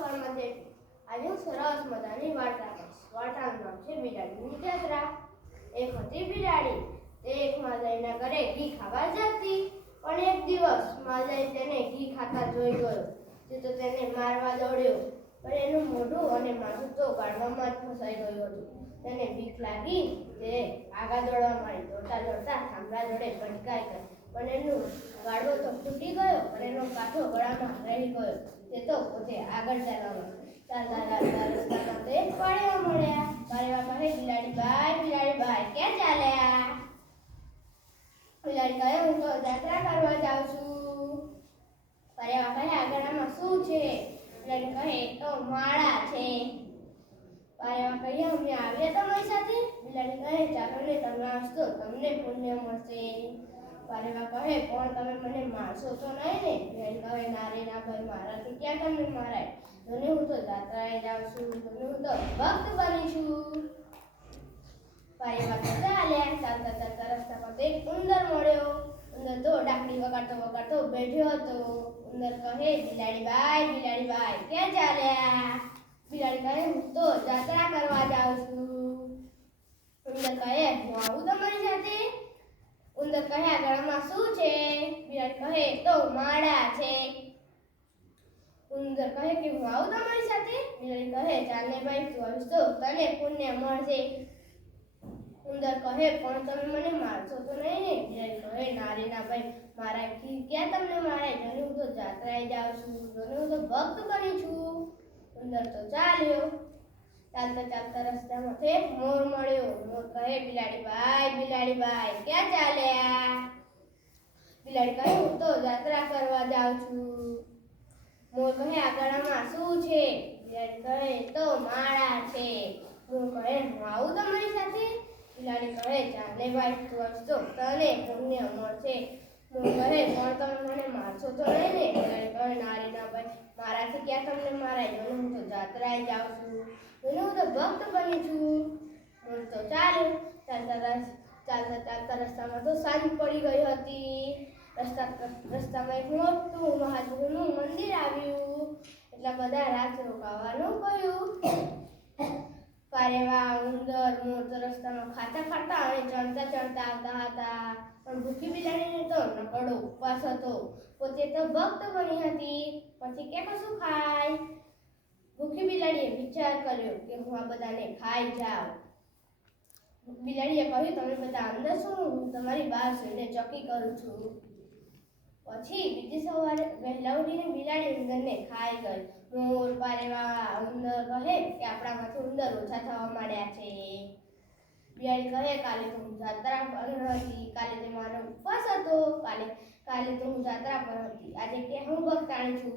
ફરમાતે આજે હું સરસ મજાની વાર્તા કહીશ. વાર્તાનું નામ છે બિલાડીની જાત્રા. એક હતી બિલાડી, તે એક માલધારીના ઘરે ઘી ખાવા જતી. પણ એક દિવસ માલધારી તેને ઘી ખાતા જોઈ ગયો. તે તો તેને મારવા દોડ્યો, પણ એનું મોઢું અને માથું તો ગાળવામાં જ ફસાઈ ગયું હતું. તેને બીક લાગી, તે આગળ દોડવા માંડી. દોડતા દોડતા થાંભલા જોડે ભટકાઈ ગઈ, પણ એનું ગાળવો તો તૂટી ગયો અને એનો કાંઠો ગળામાં રહી ગયો. તે તો પોતે આગળ ચાલવા માંડી. ચાલતા ચાલતા રસ્તામાં તે પાળેવા મળ્યા. પાળેવા કહે, બિલાડી બાઈ, ક્યાં ચાલ્યા? બિલાડી કહે, હું તો જાત્રા કરવા જાઉં છું. પાળેવા કહે, આગળમાં શું છે? બિલાડી કહે, તો માળા છે. પાળેવા કહે, અમે આવ્યા તમારી સાથે? બિલાડી કહે, ચાલો ને, તમે આવશો તમને પુણ્ય મળશે. પાળેવા કહે, પણ તમે મને મારશો તો નહીં ને? બિલાડી કહે, ના રે ના ભાઈ, મારાથી ક્યાં તમને મારાય? જોને હું તો જાત્રાએ જાઉં છું, જોને હું તો ભક્ત બની છું. પાળેવા તો ચાલ્યા. ચાલતા ચાલતા રસ્તામાં તો એક ઉંદર મળ્યો. ઉંદર તો ડાકડી વગાડતો વગાડતો બેઠો હતો. ઉંદર કહે, બિલાડી બાઈ, ક્યાં ચાલ્યા? બિલાડી કહે, હું તો જાત્રા કરવા જાઉં છું. ઉંદર કહે, હું આવું તમારી સાથે? ઉંદર કહે, આગળમાં શું છે? બિલાડી કહે, તો માળા છે. ઉંદર કહે કે હું આવું તમારી સાથે? બિલાડી કહે, ચાલને ભાઈ, તું આવીશ તો તને પુણ્ય મળશે. ઉંદર કહે, પણ તમે મને મારશો તો નહીં ને? બિલાડી કહે, ના રે ના ભાઈ, મારાથી ક્યાં તમને મારાય? જોને હું તો જાત્રાએ જાઉં છું, જોને હું તો ભક્ત બની છું. ઉંદર તો ચાલ્યો. ચાલતા ચાલતા રસ્તામાં એક મોર મળ્યો. મોર કહે, બિલાડી બાઈ, ક્યાં ચાલ્યા? બિલાડી કહે, હું તો જાત્રા કરવા જાઉં છું. મોર કહે, આગળમાં શું છે? બિલાડી કહે, તો માળા છે. મોર કહે, હું આવું તમારી સાથે? બિલાડી કહે, ચાલે ભાઈ, તું આવશ તો તને પુણ્ય મળશે. મોર કહે, પણ તમે મને મારશો તો નહીં ને? બિલાડી કહે, ના રે ના ભાઈ, મારાથી ક્યાં તમને મારાય? જોને હું તો જાત્રાએ જાઉં છું, જોને હું તો ભક્ત બની છું. મોર તો ચાલ્યો. ચાલતા ચાલતા રસ્તામાં તો સાંજ પડી ગઈ હતી. રસ્તામાં એક મોટું મહાદેવનું મંદિર આવ્યું. એટલા બધા રાત રોકાવાનું કહ્યું. પાળેવા, ઉંદર, મોર તો રસ્તામાં ખાતા ખાતા અને ચણતા ચણતા આવતા હતા. પણ ભૂખી બિલાડીને તો નકળો ઉપવાસ હતો. પોતે તો ભક્ત બની હતી, પછી કે કશું ખાય? ભૂખી બિલાડીએ વિચાર કર્યો કે હું આ બધાને ખાઈ જાઉં. બિલાડીએ કહ્યું, તમે બધા અંદર શું? હું તમારી બહાર સૂઈને ચોકી કરું છું. પછી બીજી સવારે વહેલા ઉઠીને બિલાડી ઉંદરને ખાઈ ગઈ. મોર, પાળેવા, ઉંદર કહે કે આપણામાંથી ઉંદર ઓછા થવા માંડ્યા છે. બિલાડી કહે, કાલે તો હું જાત્રા પર હતી, કાલે તો મારો ઉપવાસ હતો, કાલે તો હું જાત્રા પર હતી, આજે કે હું ભક્તાણી છું.